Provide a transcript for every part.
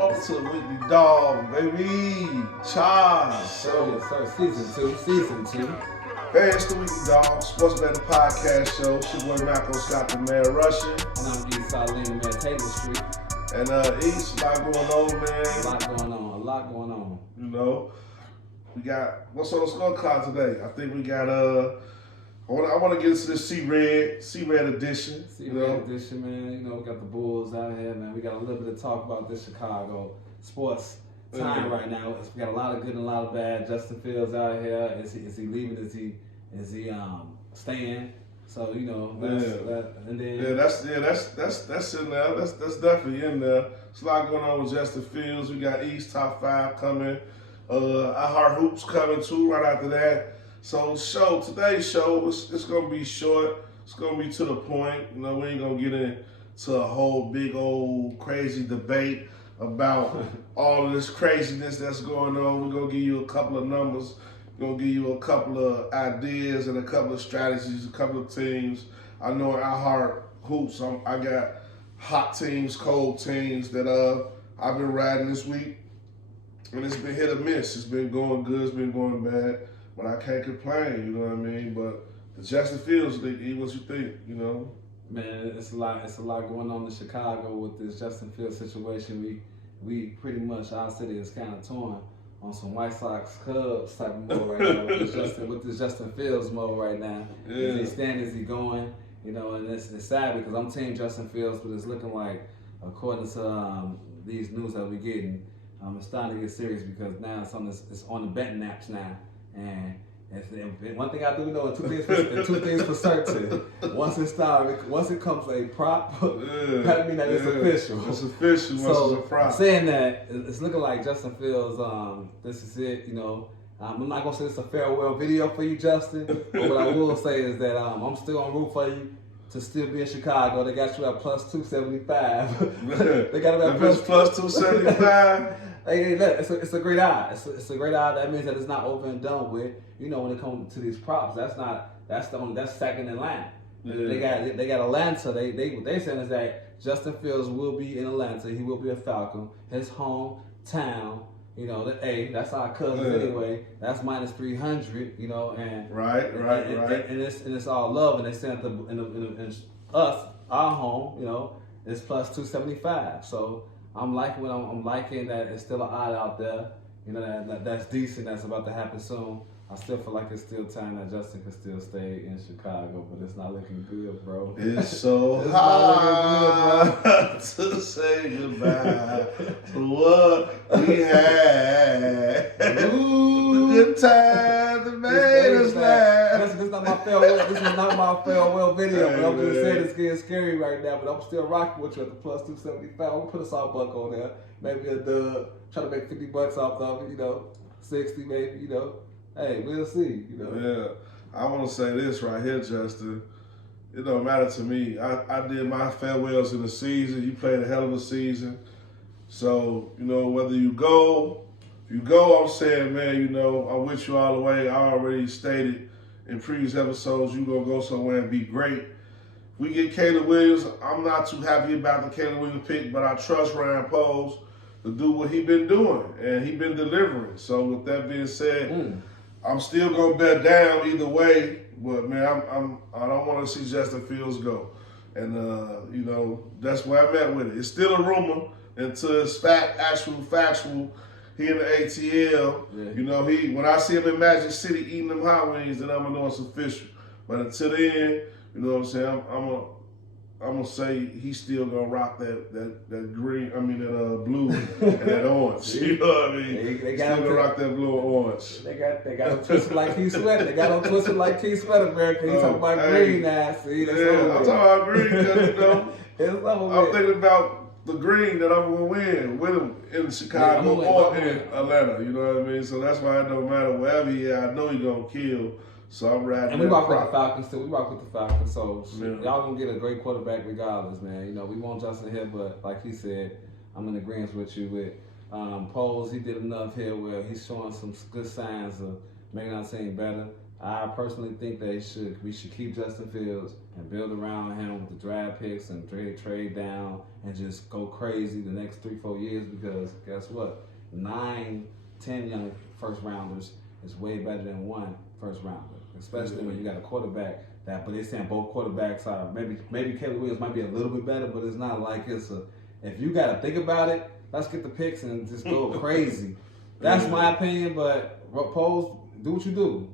Welcome to the Weekly Dog, baby. Charles. Sir, season two. Hey, it's the Weekly Dog, Sports Betting Podcast Show. It's your boy M.Scott E, the man Russian. And I'm E. the man Taylor Street. And East, a lot going on, man. A lot going on. You know, we got, what's on the scorecard today? I think we got, I want to get into this C-Red edition. C-Red edition, man. You know, we got the Bulls out here, man. We got a little bit of talk about this Chicago sports time right now. We got a lot of good and a lot of bad. Justin Fields out here. Is he leaving? Is he staying? So you know, that's in there. That's definitely in there. There's a lot going on with Justin Fields. We got East top 5 coming. I Heart Hoops coming too right after that. So today's show it's gonna be short. It's gonna be to the point. You know, we ain't gonna get into a whole big old crazy debate about all of this craziness that's going on. We're gonna give you a couple of numbers. We're gonna give you a couple of ideas and a couple of strategies, a couple of teams. I know in I Heart Hoops, I got hot teams, cold teams that I've been riding this week, and it's been hit or miss. It's been going good. It's been going bad. But I can't complain, you know what I mean? But the Justin Fields league, what you think, you know? Man, it's a lot going on in Chicago with this Justin Fields situation. We pretty much, our city is kind of torn on some White Sox Cubs type of mode right now with this Justin Fields mode right now. Yeah. Is he standing? Is he going? You know, and it's sad because I'm team Justin Fields, but it's looking like, according to these news that we're getting, it's starting to get serious because now it's on the betting apps now. And one thing I do know, and two things for certain. Once it comes a prop, that means that it's official. It's official once it's a prop. Saying that, it's looking like Justin Fields, this is it, you know. I'm not going to say it's a farewell video for you, Justin, but what I will say is that I'm still on route for you to still be in Chicago. They got you at plus 275. They got you at plus 275. Hey, look, it's a great eye. It's a great eye. That means that it's not over and done with. You know, when it comes to these props, that's second in line. Yeah. They got Atlanta. What they saying is that Justin Fields will be in Atlanta. He will be a Falcon. His hometown. You know, that's our cousin anyway. That's minus 300. You know, and right. And it's all love. And they saying in us, our home. You know, it's plus 275. So. I'm liking that it's still an odd out there. You know, that's decent. That's about to happen soon. I still feel like it's still time that Justin can still stay in Chicago, but it's not looking good, bro. It's so hard to say goodbye to what we had. Ooh, the good times that made us laugh. This is not my farewell. This is not my farewell video, but I'm just saying it's getting scary right now. But I'm still rocking with you at the plus 275. We'll put a $1 on there, maybe a dub. Try to make $50 off of it, you know, 60 maybe, you know. Hey, we'll see, you know. Yeah, I want to say this right here, Justin. It don't matter to me. I did my farewells in the season. You played a hell of a season. So, you know, whether you go, I'm saying, man, you know, I'm with you all the way. I already stated in previous episodes, you're going to go somewhere and be great. We get Caleb Williams. I'm not too happy about the Caleb Williams pick, but I trust Ryan Poles to do what he been doing, and he been delivering. So with that being said, I'm still gonna bet down either way, but man, I don't want to see Justin Fields go, and you know that's where I'm at with it. It's still a rumor until it's factual. He in the ATL, you know. When I see him in Magic City eating them hot wings, then I'm gonna know it's official. But until then, you know what I'm saying, I'm gonna say he's still gonna rock that green, that blue and that orange. You know what I mean? They got still gonna rock that blue and orange. They got him twisted like Keith Sweat. They got him twisted like Keith Sweat, America. He's talking about green now. See, I'm talking about green because you know I'm thinking about the green that I'm gonna win with him in Chicago or in Atlanta. You know what I mean? So that's why it don't matter wherever he is. I know he's gonna kill. So I'm riding. And we rock with the Falcons too. We rock with the Falcons. So y'all gonna get a great quarterback regardless, man. You know, we want Justin here, but like he said, I'm in agreement with you with Poles. He did enough here where he's showing some good signs of maybe not saying better. I personally think we should keep Justin Fields and build around him with the draft picks and trade down and just go crazy the next 3-4 years, because guess what? 9-10 young first rounders is way better than one first rounder, especially when you got a quarterback but they're saying both quarterbacks are maybe Caleb Williams might be a little bit better, but it's not like if you got to think about it, let's get the picks and just go crazy. That's my opinion, but Pose, do what you do.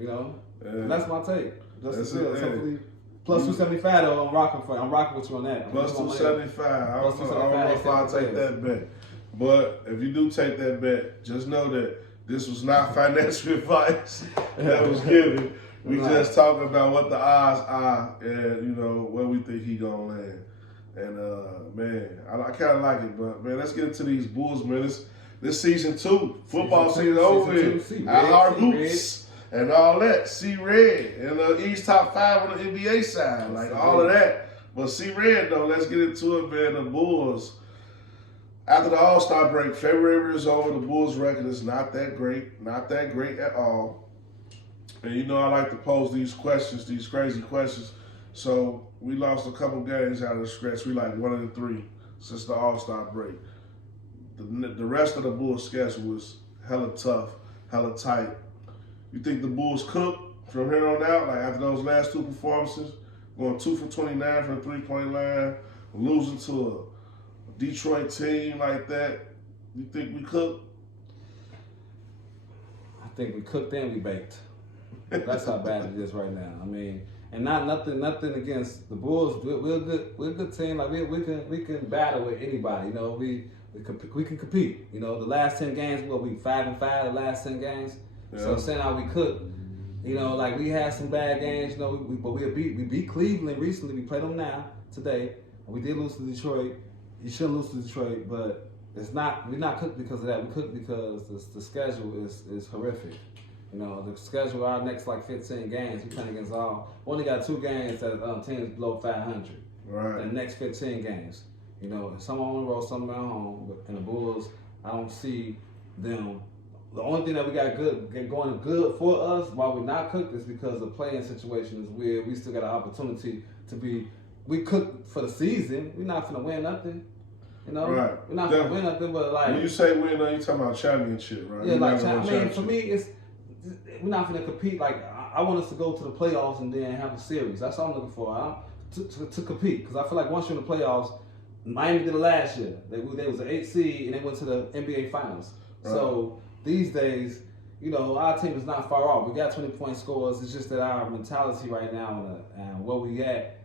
You know, and that's my take. Justin Fields, hopefully, plus 275 though. I'm rocking with you on that. Plus 275. I don't know if I'll take that bet, but if you do take that bet, just know that this was not financial advice that was given. We just talking about what the odds are and where we think he gonna land. And man, I kind of like it, but man, let's get into these Bulls, man. This season 2, football season over. Our hoops and all that. See red and the East top 5 on the NBA side, like all of that. But see red though, let's get into it, man. The Bulls. After the All-Star break, February is over. The Bulls' record is not that great at all. And I like to pose these questions, these crazy questions. So we lost a couple games out of the stretch. We like 1-3 since the All-Star break. The rest of the Bulls' schedule was hella tough, hella tight. You think the Bulls cook from here on out? Like after those last 2 performances, going 2 for 29 from the 3-point line, losing to a Detroit team like that, you think we cook? I think we cooked and we baked. That's how bad it is right now. I mean, and nothing against the Bulls. We're a good team. Like we can battle with anybody. We can compete. The last 10 games, we 5-5 the last 10 games. Yeah. So saying how we could, like we had some bad games. But we beat Cleveland recently. We played them today. We did lose to Detroit. You shouldn't lose to Detroit, but we're not cooked because of that. We cooked because the schedule is horrific. The schedule, our next 15 games, we playing against we only got 2 games that teams below 500. Right. The next 15 games. Some on the road, some at home. And the Bulls, I don't see them. The only thing that we got going good for us while we're not cooked is because the playing situation is weird. We still got an opportunity to be. We cooked for the season. We're not finna win nothing. Right. We're not finna win nothing, but when you say win, you talking about championship, right? Yeah, for me, it's. We're not going to compete. Like, I want us to go to the playoffs and then have a series. That's all I'm looking for. To compete. Because I feel like once you're in the playoffs, Miami did it last year. They was an 8 seed and they went to the NBA Finals. Right. So these days, our team is not far off. We got 20-point scores. It's just that our mentality right now and where we at,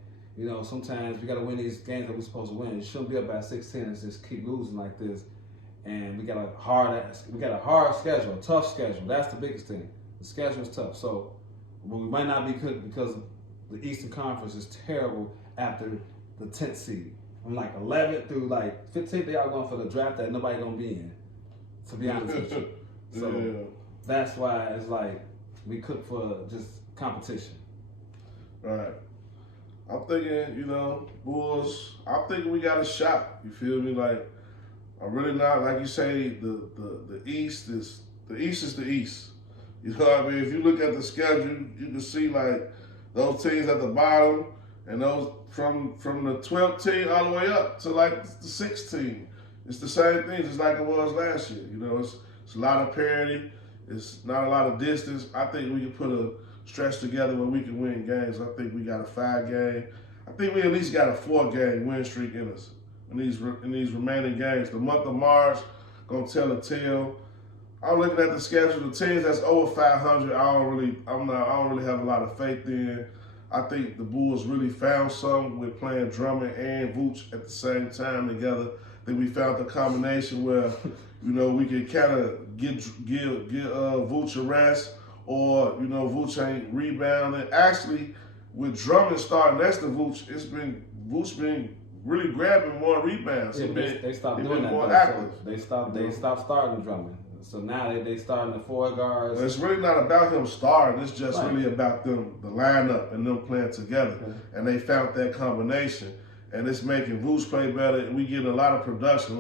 sometimes we got to win these games that we're supposed to win. It shouldn't be up by 16 and just keep losing like this. And we got a hard schedule, a tough schedule. That's the biggest thing. The schedule is tough. So, but we might not be cooked because the Eastern Conference is terrible after the 10th seed. From 11th through 15th, they are going for the draft that nobody gonna be in. To be honest with you. So that's why it's we cook for just competition. Right. I'm thinking, Bulls. I'm thinking we got a shot. You feel me? I'm really not, like you say, the East is the East. You know what I mean? If you look at the schedule, you can see those teams at the bottom and those from the 12th team all the way up to the 6th team. It's the same thing, just like it was last year. It's a lot of parity. It's not a lot of distance. I think we can put a stretch together where we can win games. I think we got a 5-game. I think we at least got a 4-game win streak in us. In these remaining games, the month of March gonna tell a tale. I'm looking at the schedule. The teams that's over 500, I don't really have a lot of faith in. I think the Bulls really found something with playing Drummond and Vooch at the same time together. I think we found the combination where we can kind of give Vooch a rest, or Vooch ain't rebounding. Actually, with Drummond starting next to Vooch, Vooch been really grabbing more rebounds. Yeah, they stopped doing that. More active. So they stopped starting Drummond. So now they starting the 4 guards. Well, it's really not about him starting. It's just really about them, the lineup, and them playing together. Okay. And they found that combination, and it's making Vooch play better. And we getting a lot of production.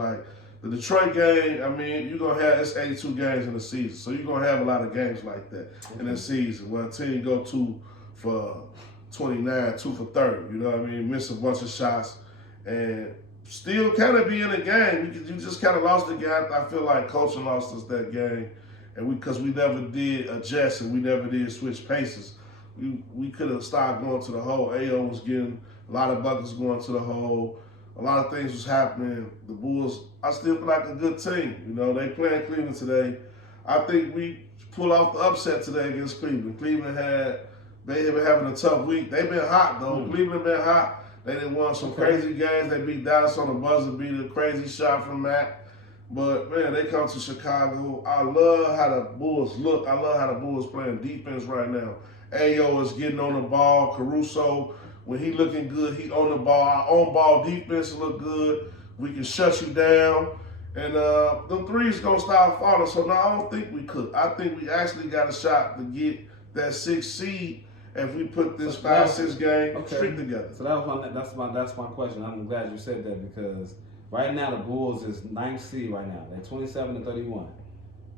the Detroit game, I mean, you're going to have, it's 82 games in the season. So you're going to have a lot of games like that in the season where a team go 2 for 29, 2 for 30. You know what I mean? Miss a bunch of shots and still kind of be in the game. You just kind of lost the game. I feel like coaching lost us that game. And because we never did adjust and we never did switch paces. We could have started going to the hole. AO was getting a lot of buckets going to the hole. A lot of things was happening. The Bulls, I still feel like a good team. You know, they playing Cleveland today. I think we pulled off the upset today against Cleveland. They have been having a tough week. They've been hot, though. Cleveland been hot. They done won some crazy games. They beat Dallas on the buzzer, beat a crazy shot from Matt. But, man, they come to Chicago. I love how the Bulls look. I love how the Bulls playing defense right now. Ayo is getting on the ball. Caruso, when he looking good, he on the ball. Our on-ball defense look good. We can shut you down. And the threes going to start falling. So, no, I don't think we could. I think we actually got a shot to get that 6th seed if we put this 5-6 game streak together. So that's my question. I'm glad you said that because right now the Bulls is 9th seed right now. They're 27-31.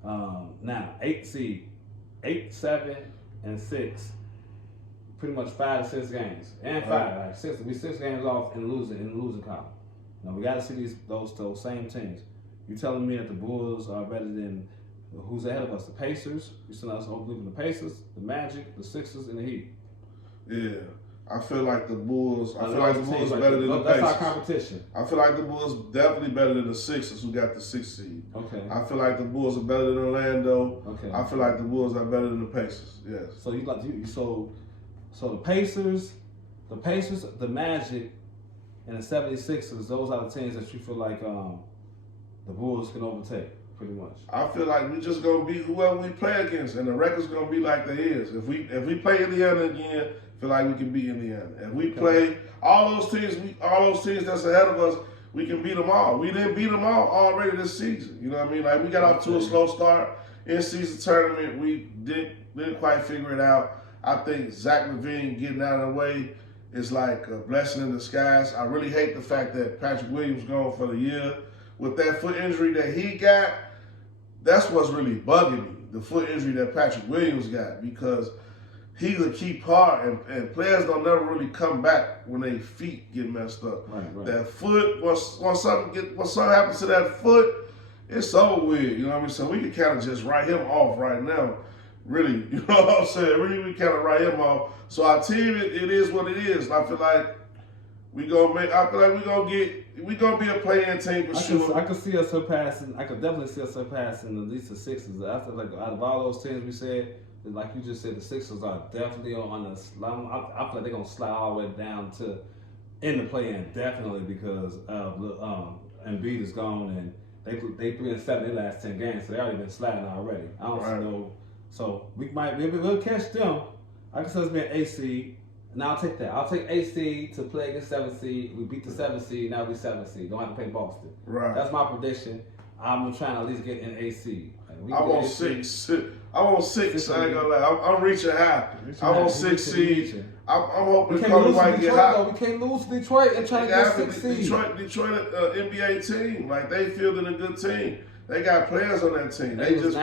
Now 8th seed, 8, 7, and 6. Pretty much 5 to 6 games, and 5. Like 6, we 6 games off in the losing column. Now we got to see those same teams. You telling me that the Bulls are better than who's ahead of us? The Pacers. You still us believe in the Pacers, the Magic, the Sixers, and the Heat. Yeah, I feel like the Bulls. I feel like the Bulls are better than the Pacers. That's our competition. I feel like the Bulls definitely better than the Sixers, who got the 6th seed. Okay. I feel like the Bulls are better than Orlando. Okay. I feel like the Bulls are better than the Pacers. Yes. So the Pacers, the Magic, and the 76ers. Those are the teams that you feel like the Bulls can overtake. Pretty much. I feel like we just gonna beat whoever we play against, and the record's gonna be like they is. If we play Indiana again, I feel like we can beat Indiana. If we play all those teams that's ahead of us, we can beat them all. We didn't beat them all already this season. You know what I mean? Like we got off to a slow start in season tournament. We didn't quite figure it out. I think Zach LaVine getting out of the way is like a blessing in disguise. I really hate the fact that Patrick Williams gone for the year with that foot injury that he got. That's what's really bugging me, the foot injury that Patrick Williams got, because he's a key part, and players don't never really come back when their feet get messed up. Right. That foot, once something happens to that foot, it's over with. You know what I mean? So we can kind of just write him off right now. Really, you know what I'm saying? Really, we kind of write him off. So our team, it is what it is. I feel like we gonna be a playing team for sure. I could see us surpassing. I could definitely see us surpassing at least the Sixers. I feel like out of all those teams we said, like you just said, the Sixers are definitely on the slide. I feel like they're gonna slide all the way down to in the play-in definitely because Embiid is gone and they 3-7 their last 10 games, so they already been sliding already. I don't know. So we'll catch them. I can see us being 8 seed. And I'll take that. I'll take 8 seed to play against 7 seed. We beat the 7 seed, now we 7 seed. Don't have to play Boston. Right. That's my prediction. I'm trying to at least get an 8 seed. I want 6. I want 6. I ain't gonna lie. I'm reaching high. I want 6 seed. I'm hoping Kobe might get high. We can't lose to Detroit and try to get 6 seed. Detroit NBA team. Like they fielding a good team. They got players on that team. They just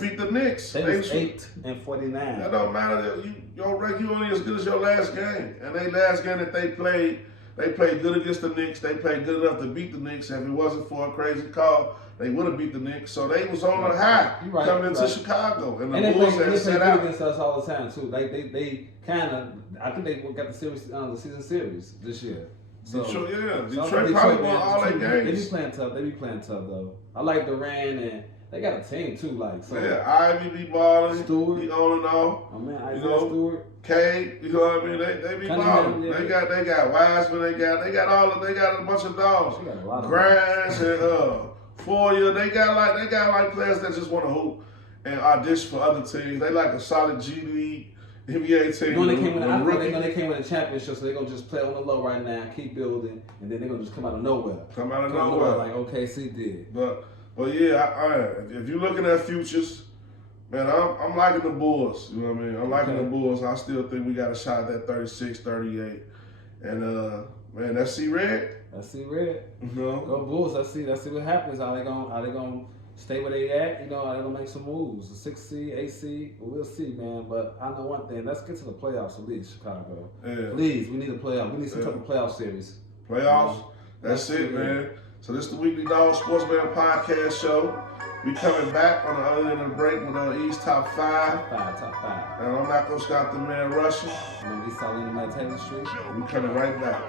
beat the Knicks. They was 8-49. That don't matter. You only as good as your last game. And they last game that they played good against the Knicks. They played good enough to beat the Knicks. If it wasn't for a crazy call, they would have beat the Knicks. So they was on a high coming into Chicago. And the Bulls had set out against us all the time too. They kind of, I think they got the season series this year. So, Detroit probably won all their games. They be playing tough though. I like Durant and they got a team too. Like Ivy be balling. Stewart, he on and off. Oh man, Isaiah Stewart. K, you know what I mean? They be balling. They got Wiseman. They got a bunch of dogs. Grimes and Foyer. They got like players that just want to hoop and audition for other teams. They like a solid G League. NBA team. They came with a championship, so they're going to just play on the low right now, keep building, and then they're going to just come out of nowhere. Like OKC did. But yeah, if you're looking at futures, man, I'm liking the Bulls. You know what I mean? I'm liking the Bulls. I still think we got a shot at that 36, 38. And, man, that C-Red, Let's see red. You know? Go Bulls. Let's see what happens. Are they gonna stay where they at? You know, are they gonna make some moves? The 6 seed, 8 seed, we'll see, man. But I know one thing. Let's get to the playoffs at least, Chicago. Yeah. Please, we need a playoff. We need some type of playoff series. Playoffs. That's it, man. So this is the Weekly Dog Sportsman Podcast Show. We coming back on the other end of the break with our East Top 5. Top 5. And I'm not gonna stop the man rushing. I'm gonna be selling in my Taylor Street. We coming right back.